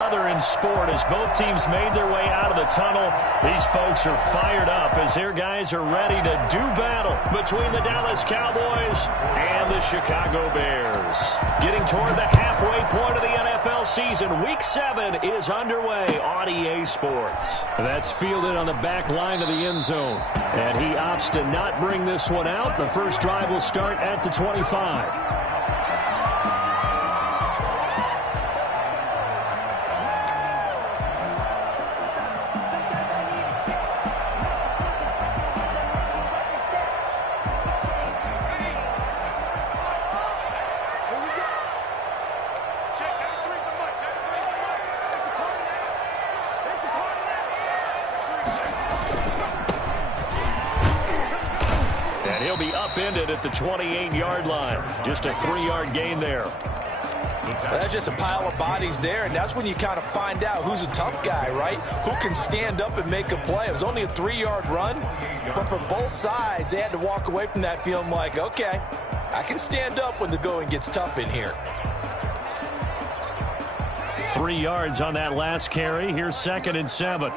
Other in sport as both teams made their way out of the tunnel. These folks are fired up as their guys are ready to do battle between the Dallas Cowboys and the Chicago Bears. Getting toward the halfway point of the NFL season, Week 7 is underway on EA Sports. That's fielded on the back line of the end zone. And he opts to not bring this one out. The first drive will start at the 25. And he'll be upended at the 28-yard line. Just a 3-yard gain there. That's just a pile of bodies there, and that's when you kind of find out who's a tough guy, right? Who can stand up and make a play. It was only a 3-yard run, but for both sides, they had to walk away from that feeling like, okay, I can stand up when the going gets tough in here. 3 yards on that last carry. Here's 2nd and 7.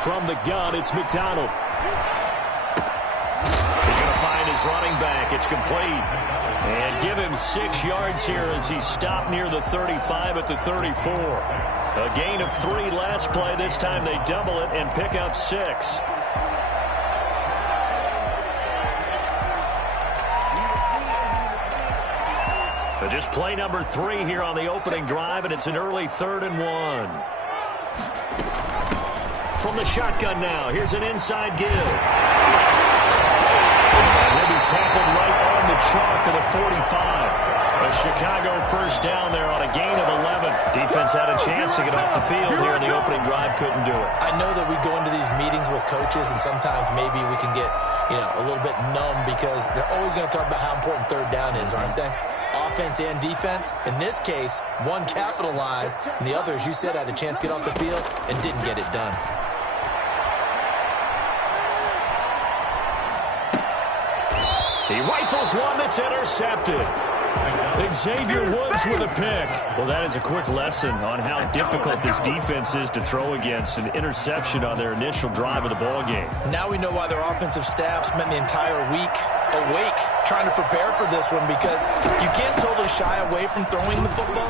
From the gun, it's McDonald. He's going to find his running back. It's complete. And give him 6 yards here as he's stopped near the 35 at the 34. A gain of 3 last play. This time they double it and pick up 6. But just play number 3 here on the opening drive, and it's an early 3rd and 1. From the shotgun now, here's an inside give. And they'll be tackled right on the chalk of the 45. A Chicago first down there on a gain of 11. Defense had a chance to get off the field here in the opening drive, couldn't do it. I know that we go into these meetings with coaches, and sometimes maybe we can get, a little bit numb because they're always going to talk about how important 3rd down is, aren't they? Offense and defense. In this case, one capitalized, and the other, as you said, had a chance to get off the field and didn't get it done. He rifles one that's intercepted. Xavier Woods with a pick. Well, that is a quick lesson on how difficult this defense is to throw against. An interception on their initial drive of the ball game. Now we know why their offensive staff spent the entire week awake trying to prepare for this one, because you can't totally shy away from throwing the football,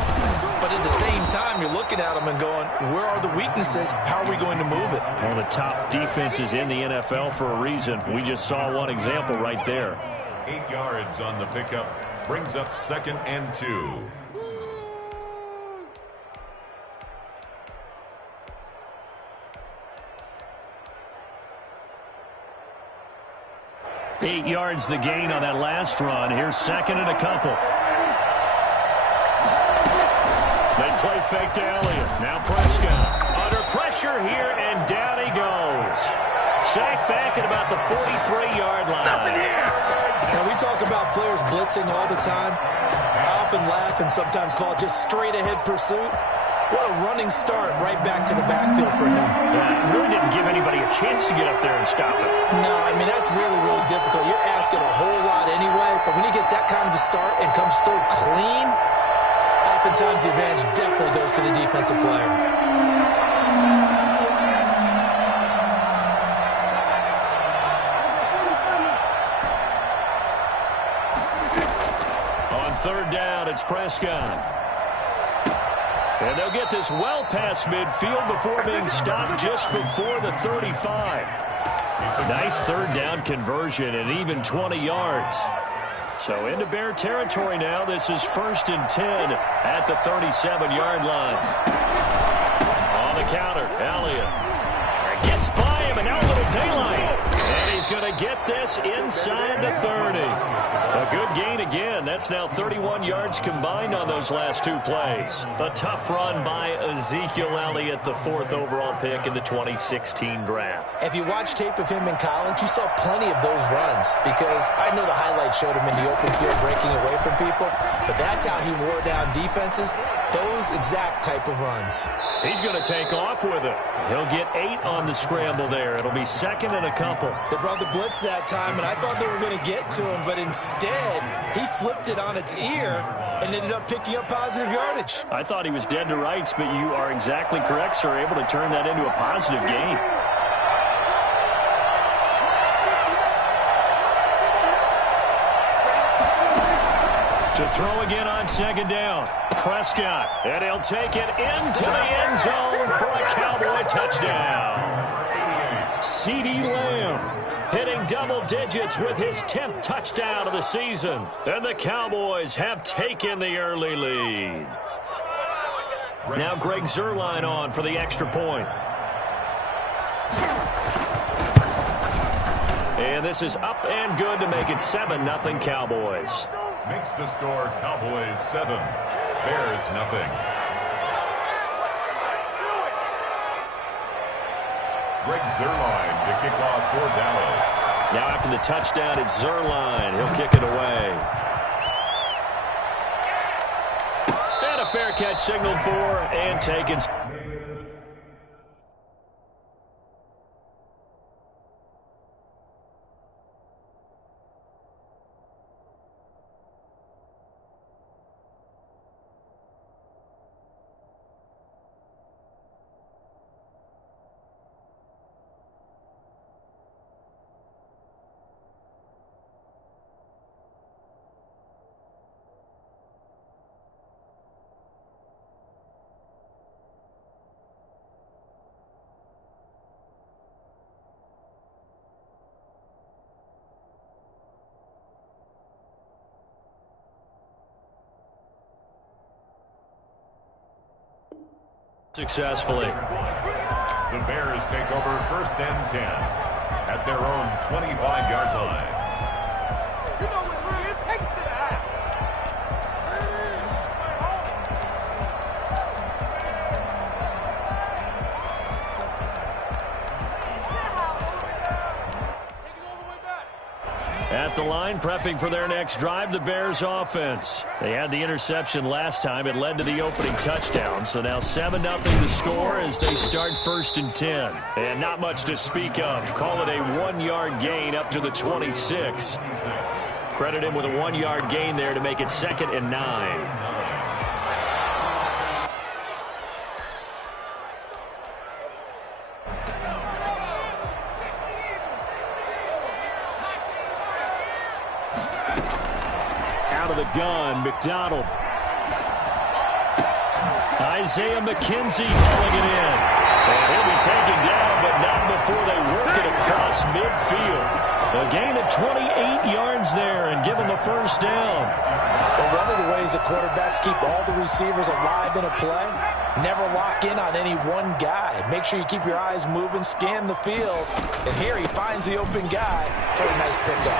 but at the same time you're looking at them and going, where are the weaknesses? How are we going to move it? One of the top defenses in the NFL for a reason. We just saw one example right there. 8 yards on the pickup. Brings up 2nd and 2. Eight yards the gain on that last run. Here's 2nd and a couple. They play fake to Elliott. Now Prescott. Under pressure here, and down he goes. Sacked back at about the 43-yard line. Nothing here. Now, we talk about players blitzing all the time. I often laugh and sometimes call it just straight-ahead pursuit. What a running start right back to the backfield for him. Yeah, really didn't give anybody a chance to get up there and stop it. No, I mean, that's really, really difficult. You're asking a whole lot anyway, but when he gets that kind of a start and comes through clean, oftentimes the advantage definitely goes to the defensive player. On 3rd down, it's Prescott. And they'll get this well past midfield before being stopped just before the 35. Nice 3rd down conversion and even 20 yards. So into Bear territory now. This is 1st and 10 at the 37-yard line. On the counter, Elliott gets by him, and now a little daylight. And he's going to going to get this inside the 30. A good gain again. That's now 31 yards combined on those last two plays. A tough run by Ezekiel Elliott, the 4th overall pick in the 2016 draft. If you watch tape of him in college, you saw plenty of those runs, because I know the highlights showed him in the open field breaking away from people, but that's how he wore down defenses, those exact type of runs. He's going to take off with it. He'll get 8 on the scramble there. It'll be 2nd and a couple. They brought the blitz that time, and I thought they were going to get to him, but instead, he flipped it on its ear and ended up picking up positive yardage. I thought he was dead to rights, but you are exactly correct, sir. Able to turn that into a positive gain. To throw again on 2nd down. Prescott, and he'll take it into the end zone for a Cowboy touchdown. CeeDee Lamb hitting double digits with his 10th touchdown of the season. And the Cowboys have taken the early lead. Now Greg Zuerlein on for the extra point. And this is up and good to make it 7-0 Cowboys. Makes the score Cowboys 7, Bears nothing. Greg Zuerlein to kick off for Dallas. Now after the touchdown, it's Zuerlein. He'll kick it away. And a fair catch signaled for and taken. Successfully. The Bears take over 1st and 10 at their own 25-yard line. You know what it is? Take it to the eye. At the line, prepping for their next drive, the Bears offense. They had the interception last time. It led to the opening touchdown. So now 7-0 to score as they start 1st and 10. And not much to speak of. Call it a 1-yard gain up to the 26. Credit him with a 1-yard gain there to make it 2nd and 9. Gun, McDonald. Isaiah McKenzie hauling it in. And he'll be taken down, but not before they work it across midfield. A gain of 28 yards there and give them a 1st down. Well, one of the ways the quarterbacks keep all the receivers alive in a play, never lock in on any one guy. Make sure you keep your eyes moving, scan the field. And here he finds the open guy for a nice pickup.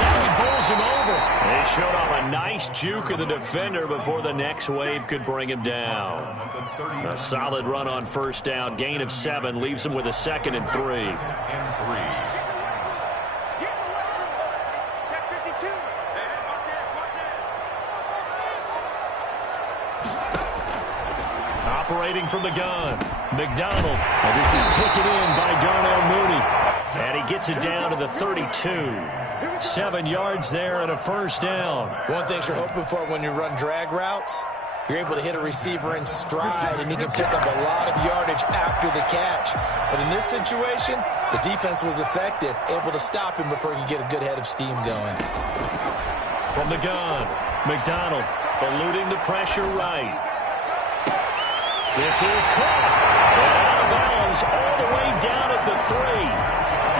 Now he pulls him over. They showed off a nice juke of the defender before the next wave could bring him down. A solid run on 1st down. Gain of 7 leaves him with a 2nd and 3. Operating from the gun, McDonald. And this is taken in by Darnell Mooney. And he gets it down to the 32. 7 yards there and a 1st down. One thing you're hoping for when you run drag routes, you're able to hit a receiver in stride, and he can pick up a lot of yardage after the catch. But in this situation, the defense was effective, able to stop him before he could get a good head of steam going. From the gun, McDonald eluding the pressure right. This is caught. And out of bounds all the way down at the 3.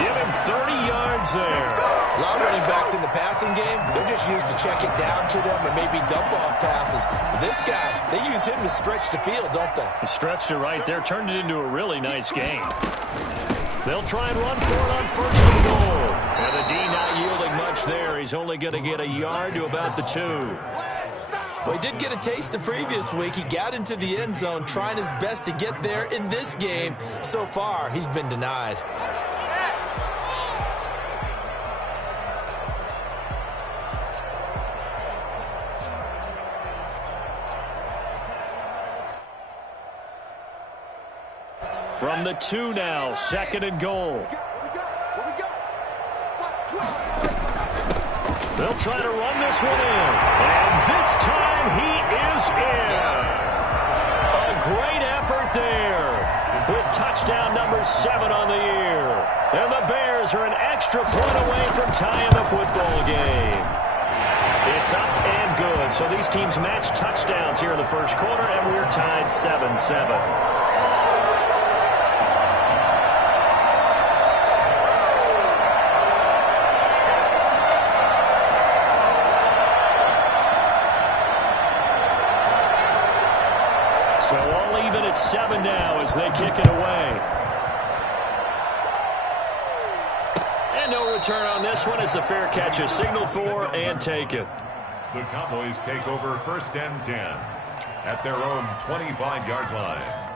Give him 30 yards there. A lot of running backs in the passing game, they're just used to check it down to them or maybe dump off passes. But this guy, they use him to stretch the field, don't they? He stretched it right there, turned it into a really nice game. They'll try and run for it on 1st and goal. he's only going to get a yard to about the 2. Well, he did get a taste the previous week. He got into the end zone trying his best to get there in this game. So far, he's been denied. From the 2 now, 2nd and goal. They'll try to run this one in. And this time he is in. A great effort there with touchdown number 7 on the year. And the Bears are an extra point away from tying the football game. It's up and good. So these teams match touchdowns here in the first quarter, and we're tied 7-7. So all even at 7 now as they kick it away. And no return on this one as the fair catch is signaled for and taken. The Cowboys take over 1st and 10 at their own 25-yard line.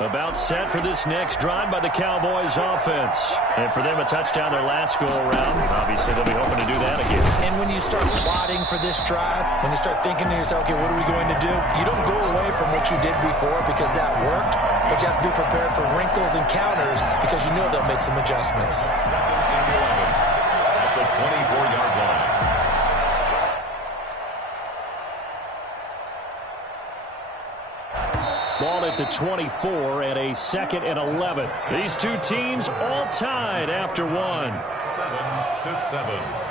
About set for this next drive by the Cowboys offense. And for them, a touchdown their last go-around. Obviously, they'll be hoping to do that again. And when you start plotting for this drive, when you start thinking to yourself, okay, what are we going to do? You don't go away from what you did before because that worked, but you have to be prepared for wrinkles and counters because you know they'll make some adjustments. 2nd and 11 at the 24-yard line. Ball at the 24 and a 2nd and 11. These two teams all tied after 1. 7-7.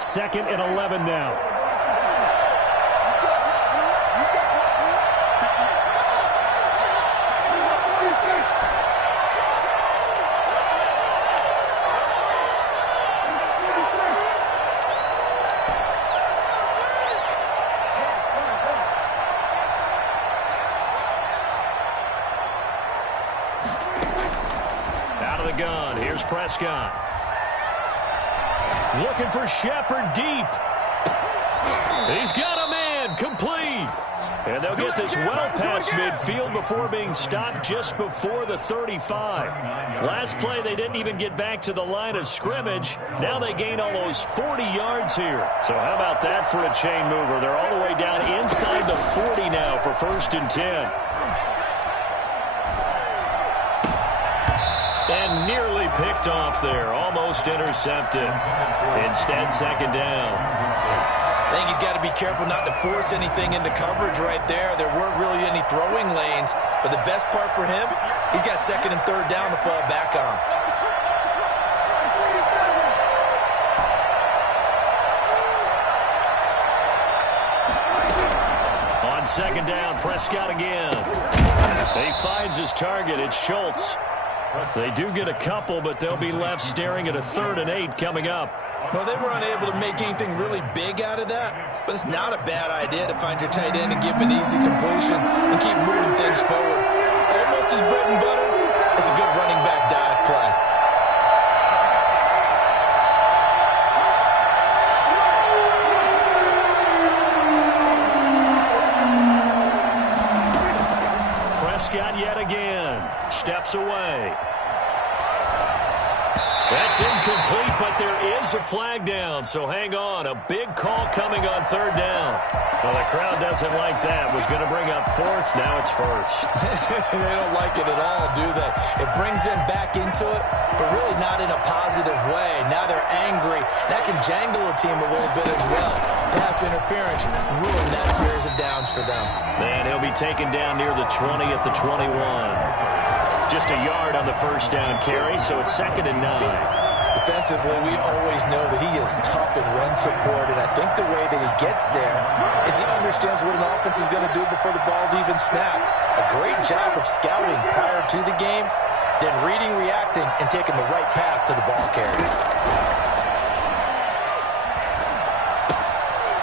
Second and 11 now. Out of the gun, here's Prescott. Looking for Shepard deep. He's got a man, complete. And they'll get this well past midfield before being stopped just before the 35. Last play, they didn't even get back to the line of scrimmage. Now they gain almost 40 yards here. So how about that for a chain mover? They're all the way down inside the 40 now for 1st and 10. And nearly picked off there. Almost intercepted. Instead, 2nd down. I think he's got to be careful not to force anything into coverage right there. There weren't really any throwing lanes. But the best part for him, he's got 2nd and 3rd down to fall back on. On 2nd down, Prescott again. He finds his target. It's Schultz. They do get a couple, but they'll be left staring at a 3rd and 8 coming up. Well, they were unable to make anything really big out of that, but it's not a bad idea to find your tight end and give him an easy completion and keep moving things forward. Almost his bread and butter. It's a good running back dive play. Prescott yet again. Steps away. That's incomplete, but there is a flag down, so hang on. A big call coming on 3rd down. Well, the crowd doesn't like that. Was going to bring up 4th, now it's 1st. They don't like it at all, do they? It brings them back into it, but really not in a positive way. Now they're angry. That can jangle a team a little bit as well. Pass interference ruined that series of downs for them. Man, he'll be taken down near the 20 at the 21. Just a yard on the first down carry, so it's 2nd and 9. Defensively, we always know that he is tough in run support, and I think the way that he gets there is he understands what an offense is going to do before the ball's even snapped. A great job of scouting prior to the game, then reading, reacting, and taking the right path to the ball carrier.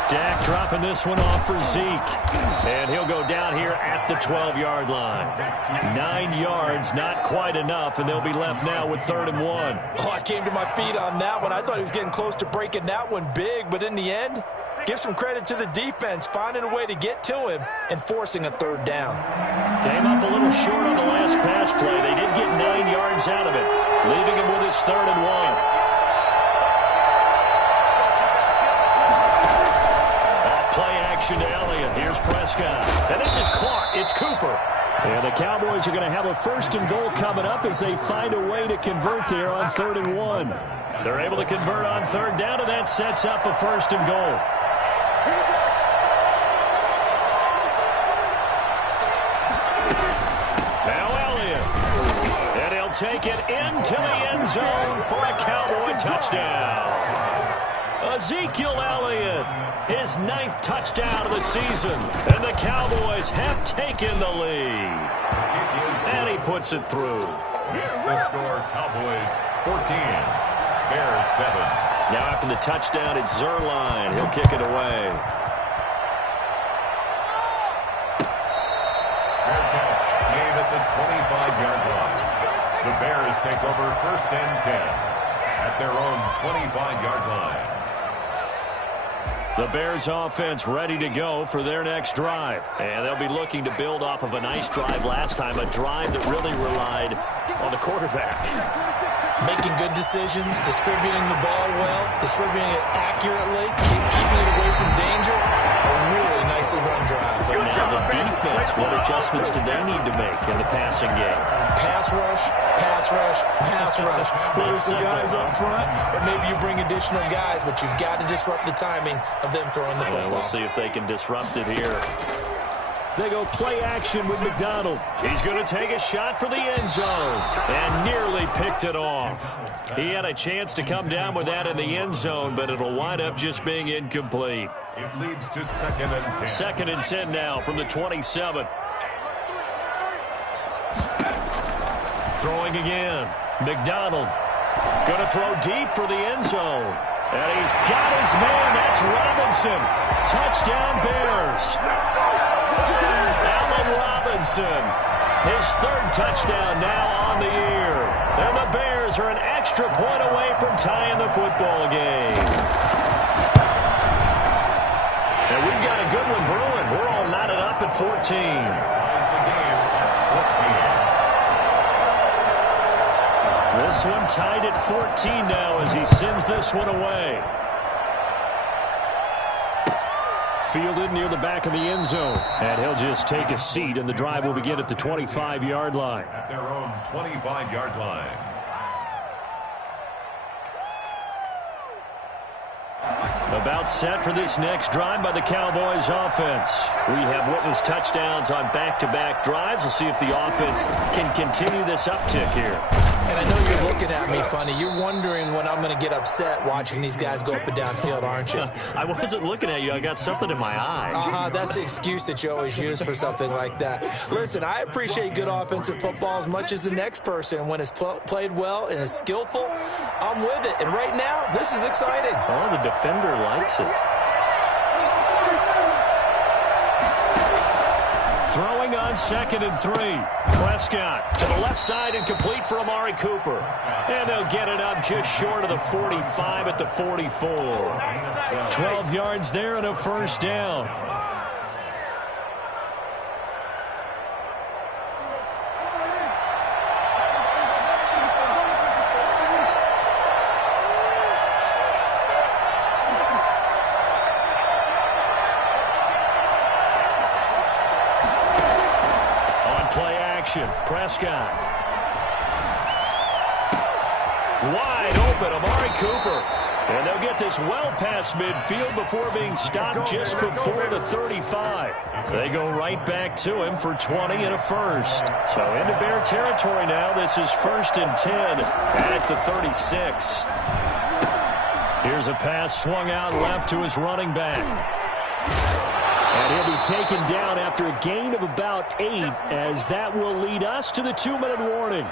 Dak dropping this one off for Zeke. And he'll go down here at the 12-yard line. 9 yards, not quite enough, and they'll be left now with 3rd and 1. Oh, I came to my feet on that one. I thought he was getting close to breaking that one big, but in the end, give some credit to the defense, finding a way to get to him and forcing a 3rd down. Came up a little short on the last pass play. They did get 9 yards out of it, leaving him with his 3rd and 1. To Elliott. Here's Prescott. And this is Clark. It's Cooper. And the Cowboys are going to have a 1st and goal coming up as they find a way to convert there on 3rd and 1. They're able to convert on 3rd down, and that sets up a 1st and goal. Now Elliott. And he'll take it into the end zone for a Cowboy touchdown. Ezekiel Elliott, his 9th touchdown of the season, and the Cowboys have taken the lead. And he puts it through. Makes the score Cowboys 14, Bears 7. Now after the touchdown, it's Zuerlein. He'll kick it away. Fair catch made at the 25-yard line. The Bears take over 1st and 10 at their own 25-yard line. The Bears offense ready to go for their next drive. And they'll be looking to build off of a nice drive last time, a drive that really relied on the quarterback. Making good decisions, distributing the ball well, distributing it accurately, keeping it away from danger. A really nicely run drive. But now the defense, what adjustments do they need to make in the passing game? Pass rush, pass rush, pass rush. Whether it's the guys up front or maybe you bring additional guys, but you've got to disrupt the timing of them throwing the football. We'll see if they can disrupt it here. They go play action with McDonald. He's going to take a shot for the end zone and nearly picked it off. He had a chance to come down with that in the end zone, but it'll wind up just being incomplete. It leads to 2nd and 10. 2nd and 10 now from the 27. Throwing again. McDonald going to throw deep for the end zone. And he's got his man. That's Robinson. Touchdown Bears. Allen Robinson, his 3rd touchdown now on the year. And the Bears are an extra point away from tying the football game. And we've got a good one brewing. We're all knotted up at 14. Ties the game at 14. This one tied at 14 now as he sends this one away. Fielded near the back of the end zone. And he'll just take a seat, and the drive will begin at the 25-yard line. At their own 25-yard line. About set for this next drive by the Cowboys offense. We have witnessed touchdowns on back-to-back drives. We'll see if the offense can continue this uptick here. And I know you're looking at me funny. You're wondering when I'm going to get upset watching these guys go up and down field, aren't you? I wasn't looking at you. I got something in my eye. That's the excuse that you always use for something like that. Listen, I appreciate good offensive football as much as the next person. When it's played well and is skillful, I'm with it. And right now, this is exciting. Oh, the defender likes it. Throwing on 2nd and 3. Prescott to the left side and complete for Amari Cooper. And they'll get it up just short of the 45 at the 44. 12 yards there and a 1st down. Prescott. Wide open, Amari Cooper. And they'll get this well past midfield before being stopped just before the 35. They go right back to him for 20 and a first. So into Bear territory now. This is 1st and 10 at the 36. Here's a pass swung out left to his running back. And he'll be taken down after a gain of about 8, as that will lead us to the 2-minute warning.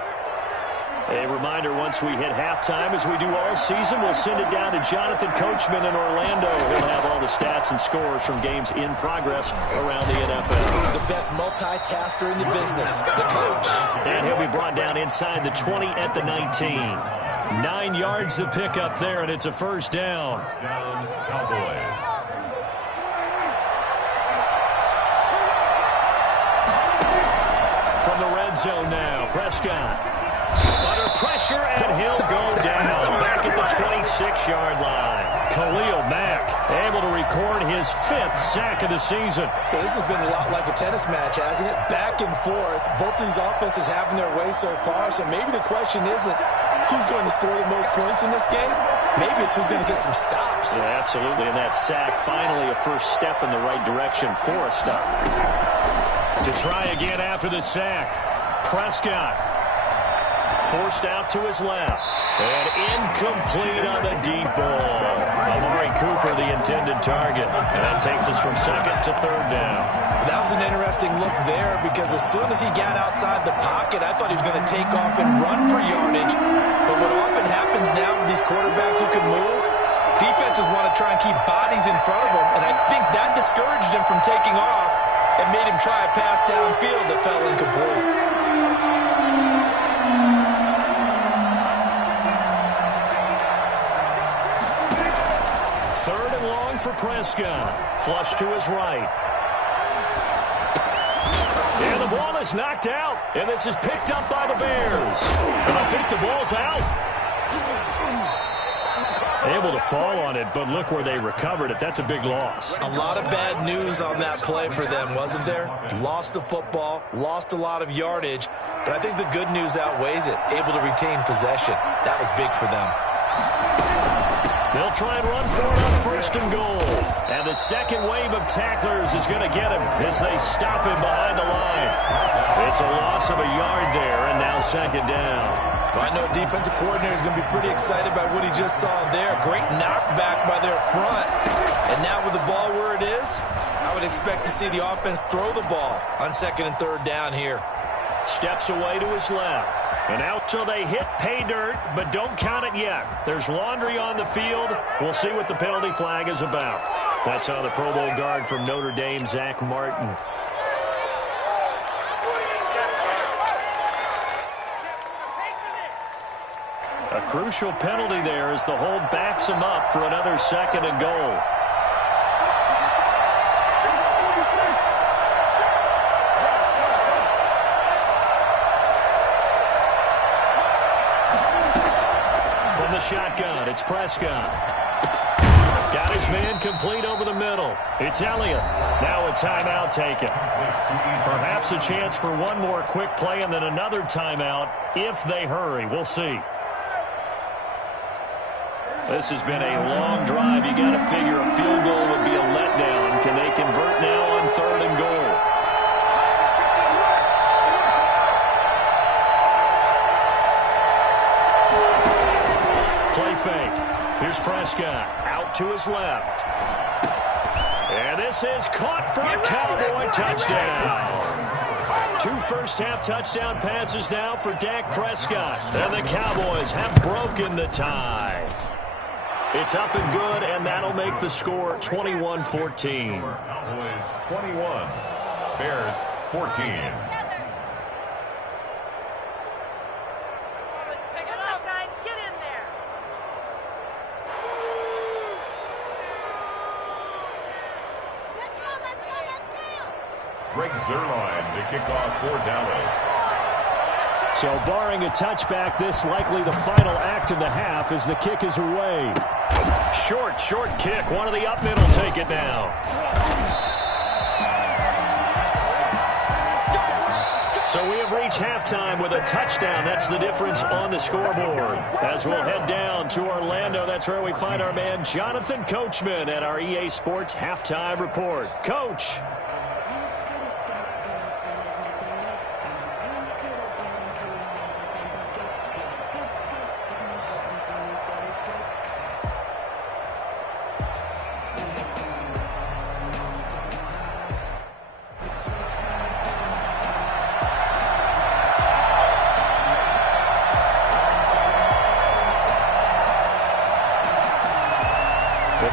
A reminder, once we hit halftime, as we do all season, we'll send it down to Jonathan Coachman in Orlando. He'll have all the stats and scores from games in progress around the NFL. The best multitasker in the business, the coach. And he'll be brought down inside the 20 at the 19. 9 yards to pick up there, and it's a first down. Down, Cowboys. From the red zone now, Prescott. Under pressure, and he'll go down back at the 26-yard line. Khalil Mack able to record his 5th sack of the season. So this has been a lot like a tennis match, hasn't it? Back and forth. Both of these offenses having their way so far. So maybe the question isn't who's going to score the most points in this game. Maybe it's who's going to get some stops. Yeah, absolutely. And that sack, finally a first step in the right direction for a stop. To try again after the sack, Prescott. Forced out to his left. And incomplete on the deep ball. Amari Cooper, the intended target. And that takes us from 2nd to 3rd down. That was an interesting look there, because as soon as he got outside the pocket, I thought he was going to take off and run for yardage. But what often happens now with these quarterbacks who can move, defenses want to try and keep bodies in front of them. And I think that discouraged him from taking off and made him try a pass downfield that fell incomplete. For Prescott. Flush to his right. And the ball is knocked out. And this is picked up by the Bears. And I think the ball's out. Able to fall on it, but look where they recovered it. That's a big loss. A lot of bad news on that play for them, wasn't there? Lost the football, lost a lot of yardage, but I think the good news outweighs it. Able to retain possession. That was big for them. They'll try and run for it on 1st and goal. And the second wave of tacklers is going to get him as they stop him behind the line. It's a loss of a yard there, and now 2nd down. Well, I know defensive coordinator is going to be pretty excited by what he just saw there. Great knockback by their front. And now with the ball where it is, I would expect to see the offense throw the ball on 2nd and 3rd down here. Steps away to his left. And out till they hit pay dirt, but don't count it yet. There's laundry on the field. We'll see what the penalty flag is about. That's on the Pro Bowl guard from Notre Dame, Zach Martin. A crucial penalty there as the hold backs him up for another 2nd and goal. Shotgun, it's Prescott. Got his man complete over the middle. It's Elliott. Now a timeout taken. Perhaps a chance for one more quick play and then another timeout if they hurry. We'll see. This has been a long drive. You got to figure a field goal would be a letdown. Can they convert now on 3rd and goal? Fake. Here's Prescott out to his left. And this is caught for a Cowboy touchdown. 2 first-half touchdown passes now for Dak Prescott. And the Cowboys have broken the tie. It's up and good, and that'll make the score 21-14. Cowboys 21, Bears 14. Greg Zuerlein to kick off for Dallas. So barring a touchback, this likely the final act of the half as the kick is away. Short kick. One of the up middle take it now. So we have reached halftime with a touchdown. That's the difference on the scoreboard. As we'll head down to Orlando, that's where we find our man Jonathan Coachman at our EA Sports Halftime Report. Coach.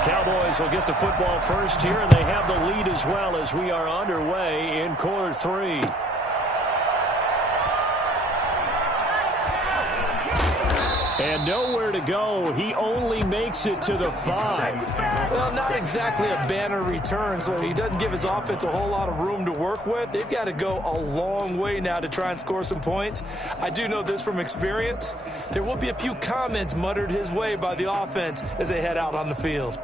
Cowboys will get the football first here, and they have the lead as well as we are underway in quarter 3. And nowhere to go. He only makes it to the 5. Well, not exactly a banner return, so he doesn't give his offense a whole lot of room to work with. They've got to go a long way now to try and score some points. I do know this from experience. There will be a few comments muttered his way by the offense as they head out on the field.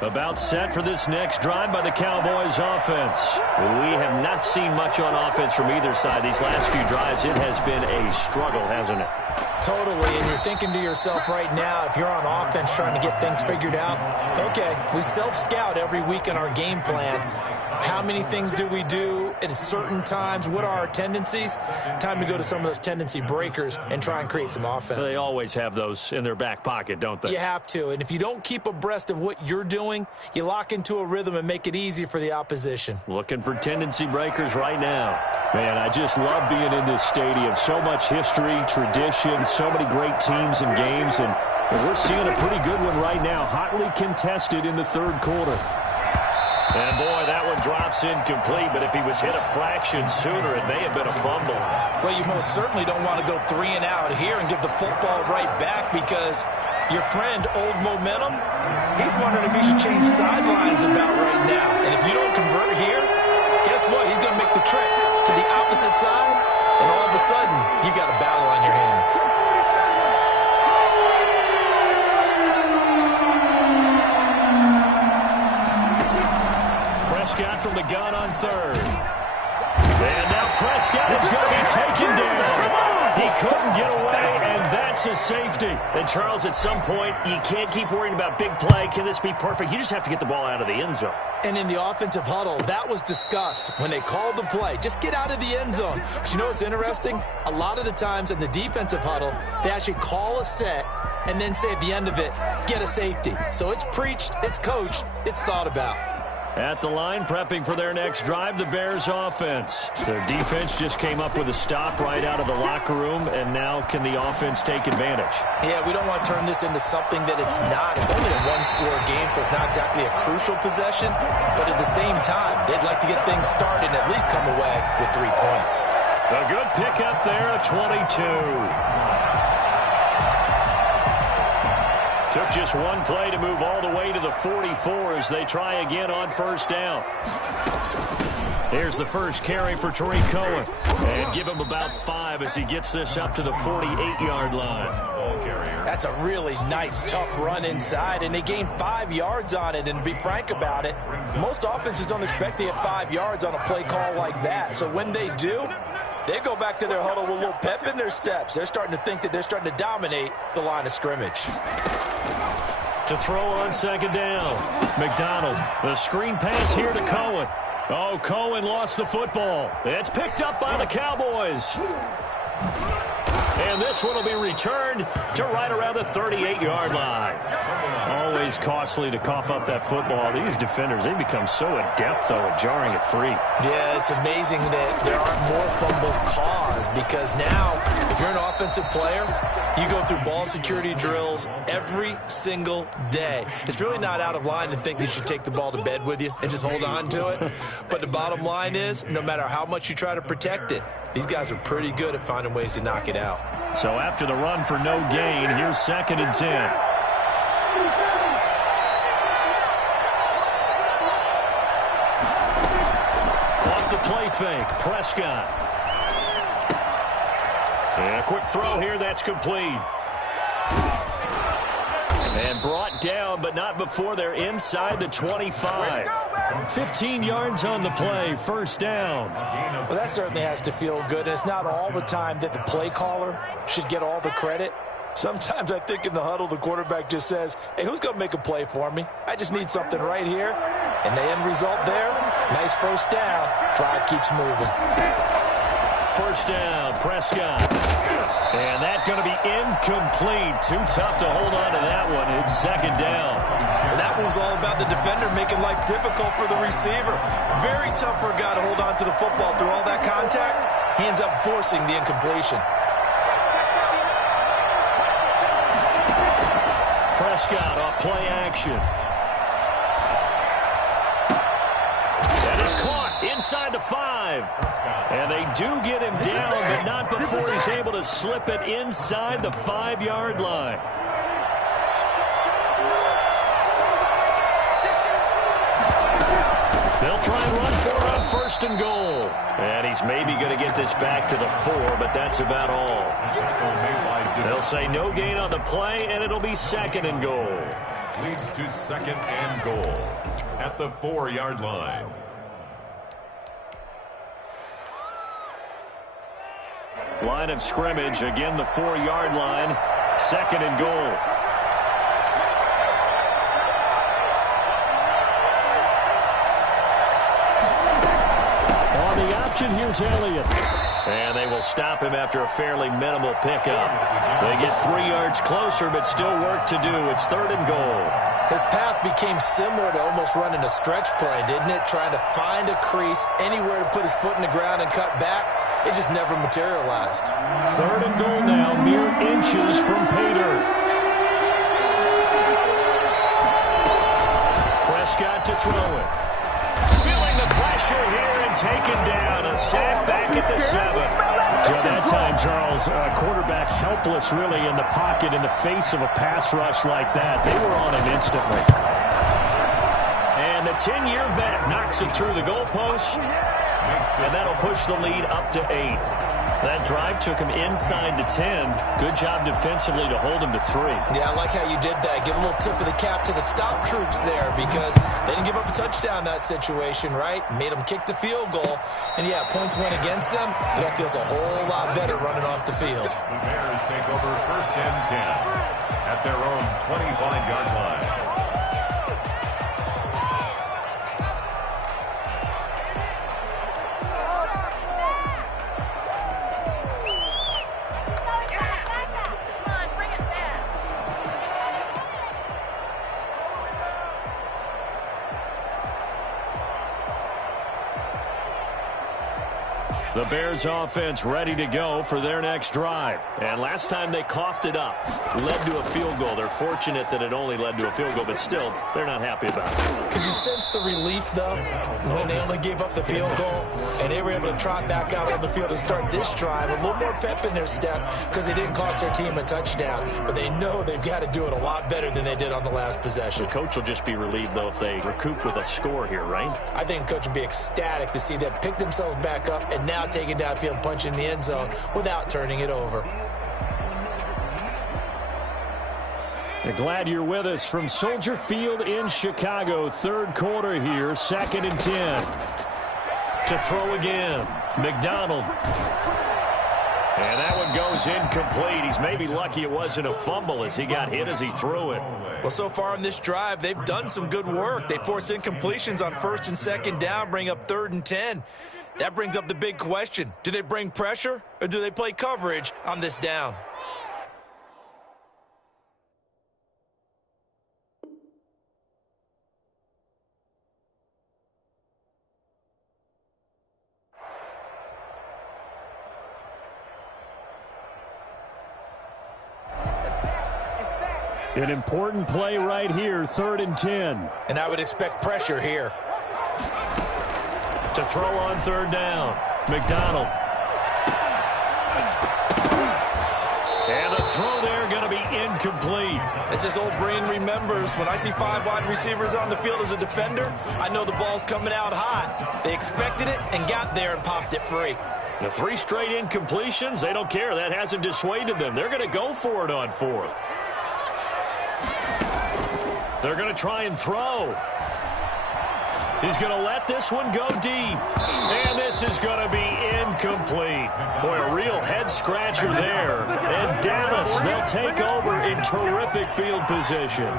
About set for this next drive by the Cowboys offense. We have not seen much on offense from either side. These last few drives, it has been a struggle, hasn't it? Totally, and you're thinking to yourself right now, if you're on offense trying to get things figured out, okay, we self-scout every week in our game plan. How many things do we do at certain times? What are our tendencies? Time to go to some of those tendency breakers and try and create some offense. They always have those in their back pocket, don't they? You have to, and if you don't keep abreast of what you're doing, you lock into a rhythm and make it easy for the opposition. Looking for tendency breakers right now. Man, I just love being in this stadium. So much history, tradition, so many great teams and games, and we're seeing a pretty good one right now, hotly contested in the third quarter. And, boy, that one drops incomplete, but if he was hit a fraction sooner, it may have been a fumble. Well, you most certainly don't want to go 3 and out here and give the football right back because your friend, Old Momentum, he's wondering if he should change sidelines about right now. And if you don't convert here, guess what? He's going to make the trek to the opposite side, and all of a sudden, you got a battle on your hands. Prescott from the gun on third. And now Prescott is going to be taken down. He couldn't get away, and that's a safety. And, Charles, at some point, you can't keep worrying about big play. Can this be perfect? You just have to get the ball out of the end zone. And in the offensive huddle, that was discussed when they called the play. Just get out of the end zone. But you know what's interesting? A lot of the times in the defensive huddle, they actually call a set and then say at the end of it, get a safety. So it's preached, it's coached, it's thought about. At the line, prepping for their next drive, the Bears offense. Their defense just came up with a stop right out of the locker room, and now can the offense take advantage? Yeah, we don't want to turn this into something that it's not. It's only a one-score game, so it's not exactly a crucial possession. But at the same time, they'd like to get things started and at least come away with 3 points. A good pickup there, a 22. Took just one play to move all the way to the 44 as they try again on first down. Here's the first carry for Tariq Cohen. And give him about 5 as he gets this up to the 48-yard line. That's a really nice, tough run inside, and they gained 5 yards on it. And to be frank about it, most offenses don't expect to get 5 yards on a play call like that. So when they do, they go back to their huddle with a little pep in their steps. They're starting to think that they're starting to dominate the line of scrimmage. To throw on second down, McDonald. The screen pass here to Cohen. Oh, Cohen lost the football. It's picked up by the Cowboys. And this one will be returned to right around the 38-yard line. Always costly to cough up that football. These defenders, they become so adept, though, at jarring it free. Yeah, it's amazing that there aren't more fumbles caused because now, if you're an offensive player, you go through ball security drills every single day. It's really not out of line to think that you should take the ball to bed with you and just hold on to it. But the bottom line is, no matter how much you try to protect it, these guys are pretty good at finding ways to knock it out. So after the run for no gain, here's 2nd and 10. Off the play fake, Prescott. And a quick throw here, that's complete. And brought down, but not before they're inside the 25. 15 yards on the play, first down. Well, that certainly has to feel good. And it's not all the time that the play caller should get all the credit. Sometimes I think in the huddle, the quarterback just says, hey, who's going to make a play for me? I just need something right here. And the end result there, nice first down. Drive keeps moving. First down, Prescott. And that's going to be incomplete. Too tough to hold on to that one. It's second down. That one was all about the defender making life difficult for the receiver. Very tough for a guy to hold on to the football through all that contact. He ends up forcing the incompletion. Prescott off play action. That is caught inside the 5. And they do get him down, but not before he's able to slip it inside the 5-yard line. They'll try and run for it on first and goal. And he's maybe going to get this back to the 4, but that's about all. They'll say no gain on the play, and it'll be second and goal. Leads to second and goal at the 4-yard line. Line of scrimmage, again the 4-yard line, second and goal. On the option, here's Elliott. And they will stop him after a fairly minimal pickup. They get 3 yards closer, but still work to do. It's third and goal. His path became similar to almost running a stretch play, didn't it? Trying to find a crease, anywhere to put his foot in the ground and cut back. It just never materialized. Third and goal now, mere inches from Pater. Prescott to throw it. Feeling the pressure here and taken down. A sack back at the 7. So that time, Charles, quarterback helpless really in the pocket in the face of a pass rush like that. They were on him instantly. And the 10-year vet knocks it through the goalpost. And that'll push the lead up to 8. That drive took him inside the 10. Good job defensively to hold him to 3. Yeah, I like how you did that. Give a little tip of the cap to the stop troops there because they didn't give up a touchdown in that situation, right? Made them kick the field goal. And, yeah, points went against them, but that feels a whole lot better running off the field. The Bears take over first and 10 at their own 25-yard line. The Bears offense ready to go for their next drive. And last time they coughed it up, led to a field goal. They're fortunate that it only led to a field goal, but still, they're not happy about it. Could you sense the relief, though, when they only gave up the field goal and they were able to trot back out on the field and start this drive? A little more pep in their step because they didn't cost their team a touchdown. But they know they've got to do it a lot better than they did on the last possession. The coach will just be relieved, though, if they recoup with a score here, right? I think the coach will be ecstatic to see them pick themselves back up and now take it downfield and punch in the end zone without turning it over. We're glad you're with us from Soldier Field in Chicago. Third quarter here, second and 10. To throw again, McDonald. And that one goes incomplete. He's maybe lucky it wasn't a fumble as he got hit as he threw it. Well, so far in this drive, they've done some good work. They force incompletions on first and second down, bring up third and 10. That brings up the big question. Do they bring pressure or do they play coverage on this down? An important play right here, third and 10. And I would expect pressure here. To throw on third down, McDonald. And the throw there going to be incomplete. As this old brain remembers, when I see 5 wide receivers on the field as a defender, I know the ball's coming out hot. They expected it and got there and popped it free. The 3 straight incompletions, they don't care. That hasn't dissuaded them. They're going to go for it on fourth. They're going to try and throw. He's going to let this one go deep. And this is going to be incomplete. Boy, a real head-scratcher there. And Dallas, they'll take over in terrific field position.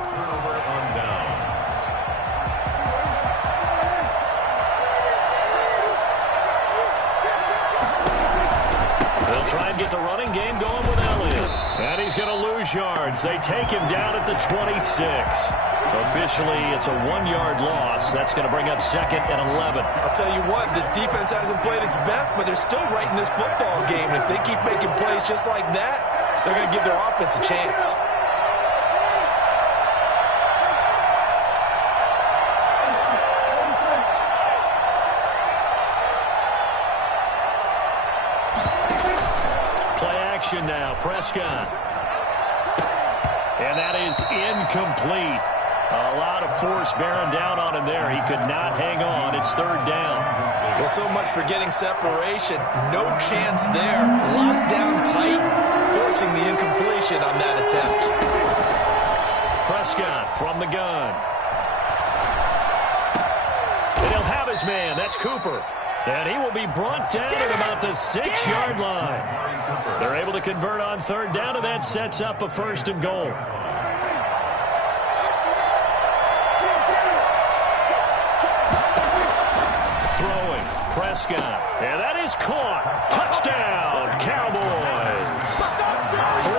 They'll try and get the running game going with Elliott. And he's going to lose yards. They take him down at the 26. Officially, it's a 1-yard loss. That's going to bring up 2nd and 11. I'll tell you what, this defense hasn't played its best, but they're still right in this football game. And if they keep making plays just like that, they're going to give their offense a chance. Play action now, Prescott. And that is incomplete. A lot of force bearing down on him there. He could not hang on. It's 3rd down. Well, so much for getting separation. No chance there. Locked down tight, forcing the incompletion on that attempt. Prescott from the gun. And he'll have his man. That's Cooper. And he will be brought down at about the 6-yard line. They're able to convert on 3rd down, and that sets up a 1st and goal. Throwing, Prescott. And that is caught. Touchdown, Cowboys.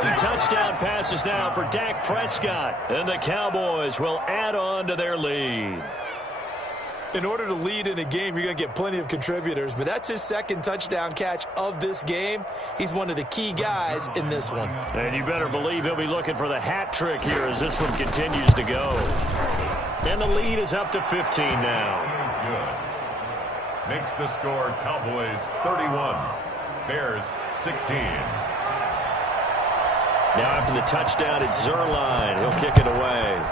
3 touchdown passes now for Dak Prescott. And the Cowboys will add on to their lead. In order to lead in a game, you're going to get plenty of contributors, but that's his 2nd touchdown catch of this game. He's one of the key guys in this one. And you better believe he'll be looking for the hat trick here as this one continues to go. And the lead is up to 15 now. Good. Makes the score Cowboys 31, Bears 16. Now after the touchdown, it's Zuerlein. He'll kick it away.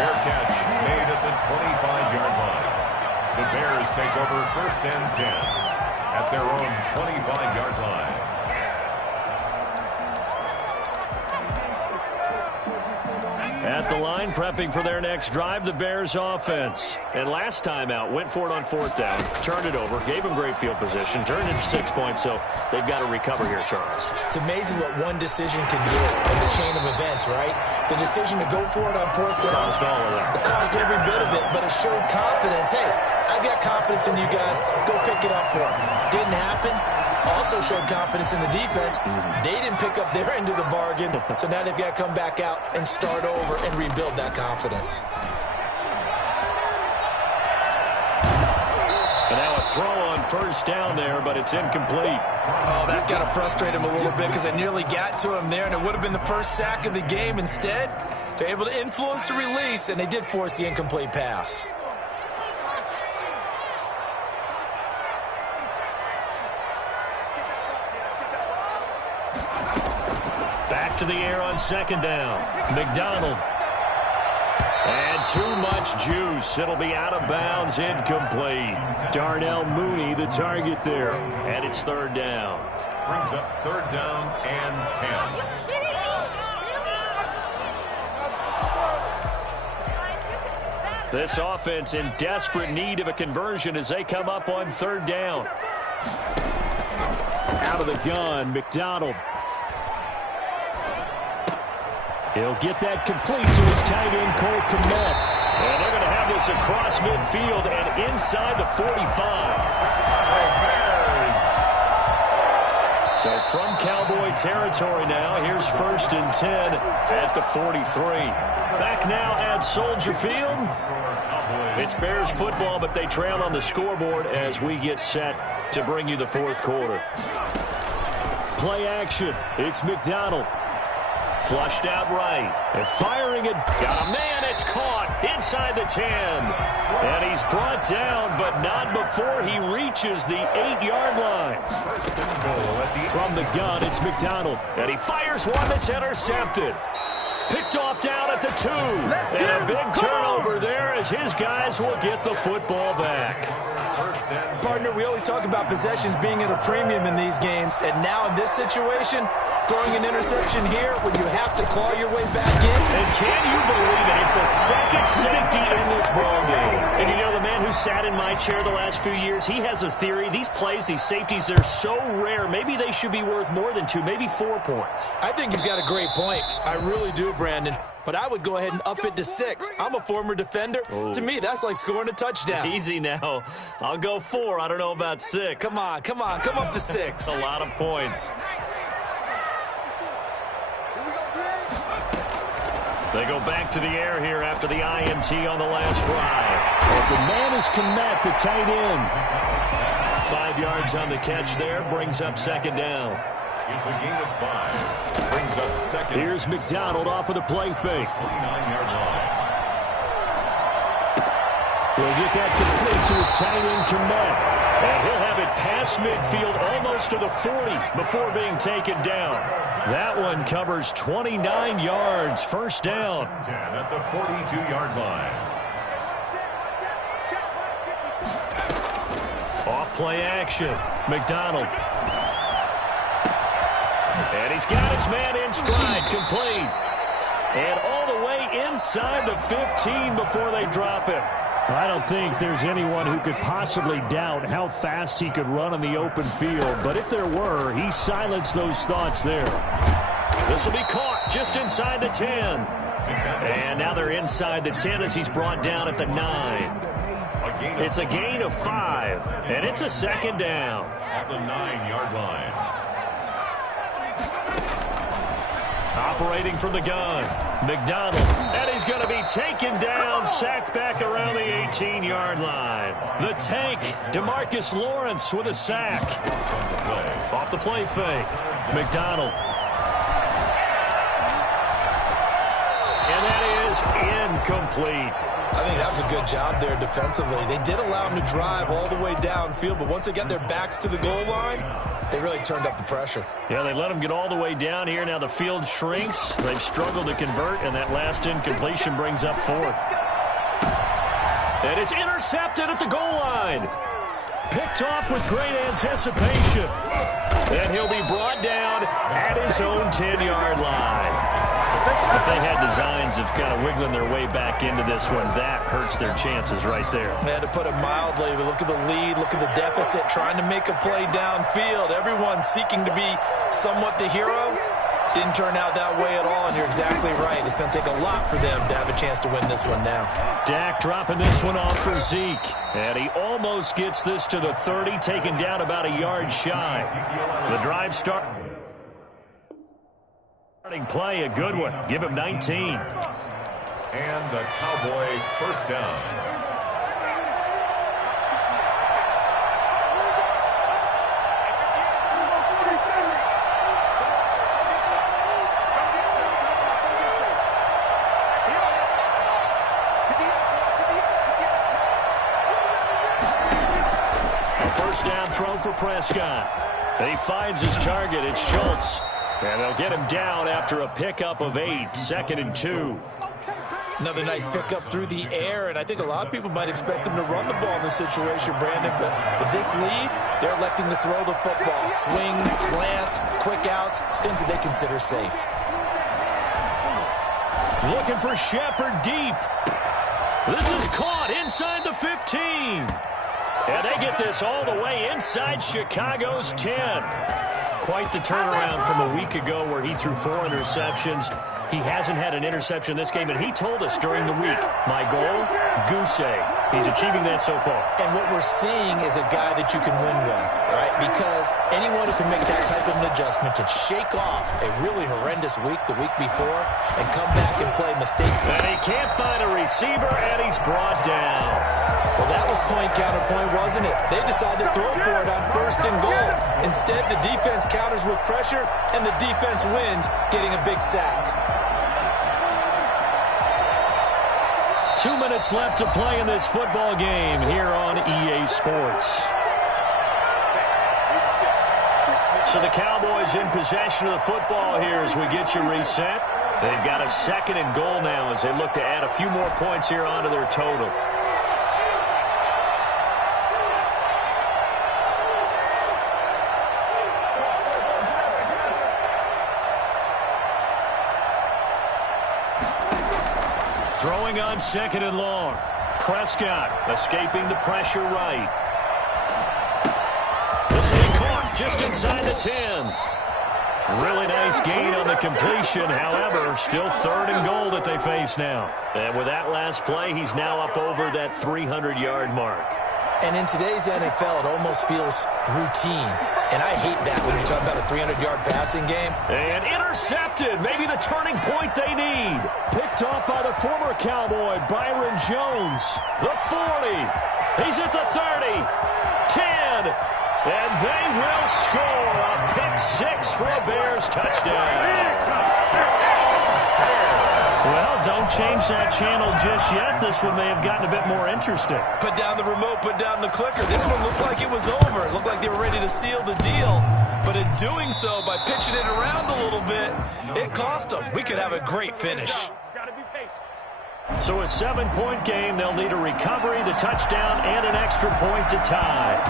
Fair catch made at the 25-yard line. The Bears take over 1st and 10 at their own 25-yard line. At the line, prepping for their next drive, the Bears offense. And last time out, went for it on 4th down, turned it over, gave them great field position, turned it to 6 points, so they've got to recover here, Charles. It's amazing what one decision can do in the chain of events, right? The decision to go for it on 4th down. Caused all of that. It caused every bit of it, but it showed confidence. Hey, I've got confidence in you guys. Go pick it up for them. Didn't happen. Also showed confidence in the defense. They didn't pick up their end of the bargain, so now they've got to come back out and start over and rebuild that confidence. And now a throw on 1st down there, but it's incomplete. Oh, that's got to frustrate him a little bit because they nearly got to him there, and it would have been the first sack of the game. Instead, they're able to influence the release, and they did force the incomplete pass. Back to the air on 2nd down. McDonald. And too much juice. It'll be out of bounds, incomplete. Darnell Mooney, the target there. And it's 3rd down. Brings up 3rd down and 10. Are you kidding me? This offense in desperate need of a conversion as they come up on 3rd down. Out of the gun, McDonald. He'll get that complete to his tight end, Cole Kmet. And they're going to have this across midfield and inside the 45. So from Cowboy territory now, here's 1st and 10 at the 43. Back now at Soldier Field. It's Bears football, but they trail on the scoreboard as we get set to bring you the 4th quarter. Play action. It's McDonald. Flushed out right. And firing it. Got a man. It's caught inside the 10. And he's brought down, but not before he reaches the 8-yard line. From the gun, it's McDonald. And he fires one that's intercepted. Picked off down at the 2. And a big turnover there as his guys will get the football back. Partner, Brandon, we always talk about possessions being at a premium in these games, and now in this situation, throwing an interception here when you have to claw your way back in. And can you believe it? It's a second safety in this ball game. And you know, the man who sat in my chair the last few years, he has a theory. These plays, these safeties, they're so rare. Maybe they should be worth more than 2, maybe 4 points. I think he's got a great point. I really do, Brandon. But I would go ahead and up it to 6. I'm a former defender. Oh. To me, that's like scoring a touchdown. Easy now. I'll go 4. I don't know about 6. Come on. Come up to 6. A lot of points. They go back to the air here after the INT on the last drive. The man is Kmet, the tight end. 5 yards on the catch there, brings up second down. It's a gain of 5. Brings up second. Here's McDonald off of the play fake. 29-yard line. He'll get that complete to his tight end, Kmet. And he'll have it past midfield almost to the 40 before being taken down. That one covers 29 yards, first down. 10 at the 42-yard line. Off play action. McDonald. And he's got his man in stride, complete. And all the way inside the 15 before they drop him. I don't think there's anyone who could possibly doubt how fast he could run in the open field. But if there were, he silenced those thoughts there. This will be caught just inside the 10. And now they're inside the 10 as he's brought down at the 9. It's a gain of 5, and it's a second down. At the 9-yard line. Operating from the gun, McDonald, and he's going to be taken down, sacked back around the 18-yard line. The tank, DeMarcus Lawrence with a sack. Off the play fake, McDonald. And that is incomplete. I think that was a good job there defensively. They did allow him to drive all the way downfield, but once they got their backs to the goal line, they really turned up the pressure. Yeah, they let him get all the way down here. Now the field shrinks. They've struggled to convert, and that last incompletion brings up 4th. And it's intercepted at the goal line. Picked off with great anticipation. And he'll be brought down at his own 10-yard line. If they had designs of kind of wiggling their way back into this one, that hurts their chances right there. They had to put it mildly. But look at the lead, look at the deficit, trying to make a play downfield. Everyone seeking to be somewhat the hero. Didn't turn out that way at all, and you're exactly right. It's going to take a lot for them to have a chance to win this one now. Dak dropping this one off for Zeke. And he almost gets this to the 30, taken down about a yard shy. The drive starting play, a good one. Give him 19. And the Cowboy first down. A first down throw for Prescott. He finds his target. It's Schultz. And they'll get him down after a pickup of 8, 2nd and 2. Another nice pickup through the air, and I think a lot of people might expect them to run the ball in this situation, Brandon, but with this lead, they're electing to throw the football. Swings, slants, quick outs, things that they consider safe. Looking for Shepard deep. This is caught inside the 15. And they get this all the way inside Chicago's 10. Quite the turnaround from a week ago where he threw 4 interceptions. He hasn't had an interception this game, and he told us during the week, my goal, goose egg. He's achieving that so far. And what we're seeing is a guy that you can win with, right? Because anyone who can make that type of an adjustment to shake off a really horrendous week the week before and come back and play mistake-free. And he can't find a receiver, and he's brought down. Well, that was point counterpoint, wasn't it? They decided to throw for it on 1st and goal. Instead, the defense counters with pressure, and the defense wins, getting a big sack. 2 minutes left to play in this football game here on EA Sports. So the Cowboys in possession of the football here as we get you reset. They've got a 2nd and goal now as they look to add a few more points here onto their total. Throwing on 2nd and long. Prescott escaping the pressure right. This is caught just inside the 10. Really nice gain on the completion. However, still 3rd and goal that they face now. And with that last play, he's now up over that 300-yard mark. And in today's NFL, it almost feels routine. And I hate that when you're talking about a 300-yard passing game. And intercepted. Maybe the turning point they need. Picked off by the former Cowboy, Byron Jones. The 40. He's at the 30. 10. And they will score a pick-6 for a Bears touchdown. Well, don't change that channel just yet. This one may have gotten a bit more interesting. Put down the remote, put down the clicker. This one looked like it was over. It looked like they were ready to seal the deal. But in doing so, by pitching it around a little bit, it cost them. We could have a great finish. So a 7-point game. They'll need a recovery, the touchdown, and an extra point to tie.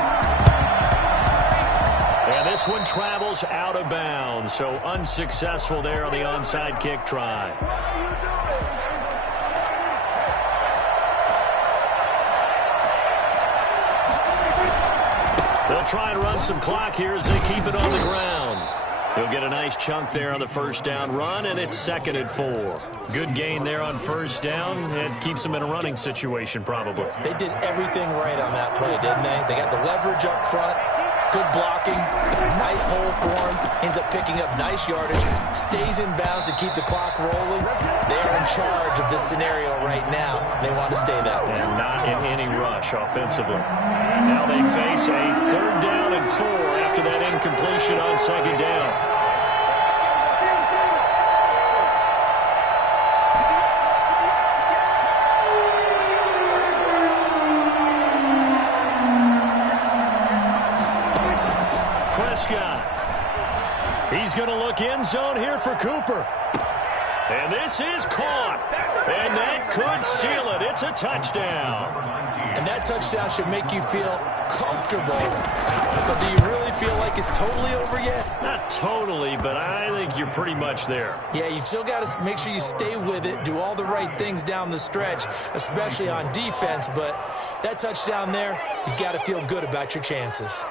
And this one travels out of bounds. So unsuccessful there on the onside kick try. They'll try and run some clock here as they keep it on the ground. He'll get a nice chunk there on the first down run, and it's 2nd and 4. Good gain there on first down. It keeps them in a running situation, probably. They did everything right on that play, didn't they? They got the leverage up front, good blocking, nice hole for him, ends up picking up nice yardage, stays in bounds to keep the clock rolling. They are in charge of this scenario right now. They want to stay that way. And not in any rush offensively. Now they face a 3rd down and 4 after that incompletion on 2nd down. Prescott. He's going to look end zone here for Cooper. And this is caught. And that could seal it. It's a touchdown. And that touchdown should make you feel comfortable. But do you really feel like it's totally over yet? Not totally, but I think you're pretty much there. Yeah, you've still got to make sure you stay with it, do all the right things down the stretch, especially on defense. But that touchdown there, you've got to feel good about your chances.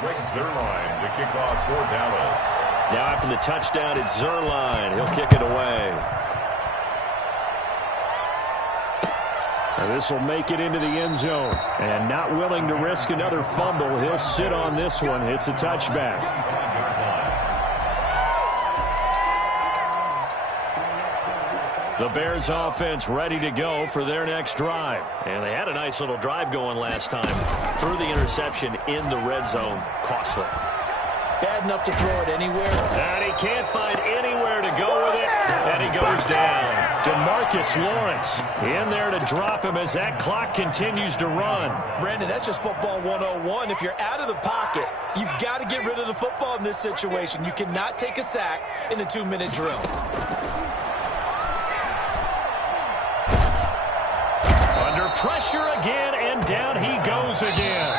Greg Zuerlein to kick off for Dallas. Now after the touchdown, it's Zuerlein. He'll kick it away. This will make it into the end zone. And not willing to risk another fumble, he'll sit on this one. It's a touchback. The Bears offense ready to go for their next drive. And they had a nice little drive going last time. Threw the interception in the red zone. Costly. Bad enough to throw it anywhere. And he can't find anywhere to go with it. And he goes down. DeMarcus Lawrence in there to drop him as that clock continues to run. Brandon, that's just football 101. If you're out of the pocket, you've got to get rid of the football in this situation. You cannot take a sack in a 2-minute drill. Under pressure again, and down he goes again.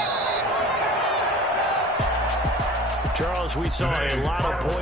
Charles, we saw a lot of points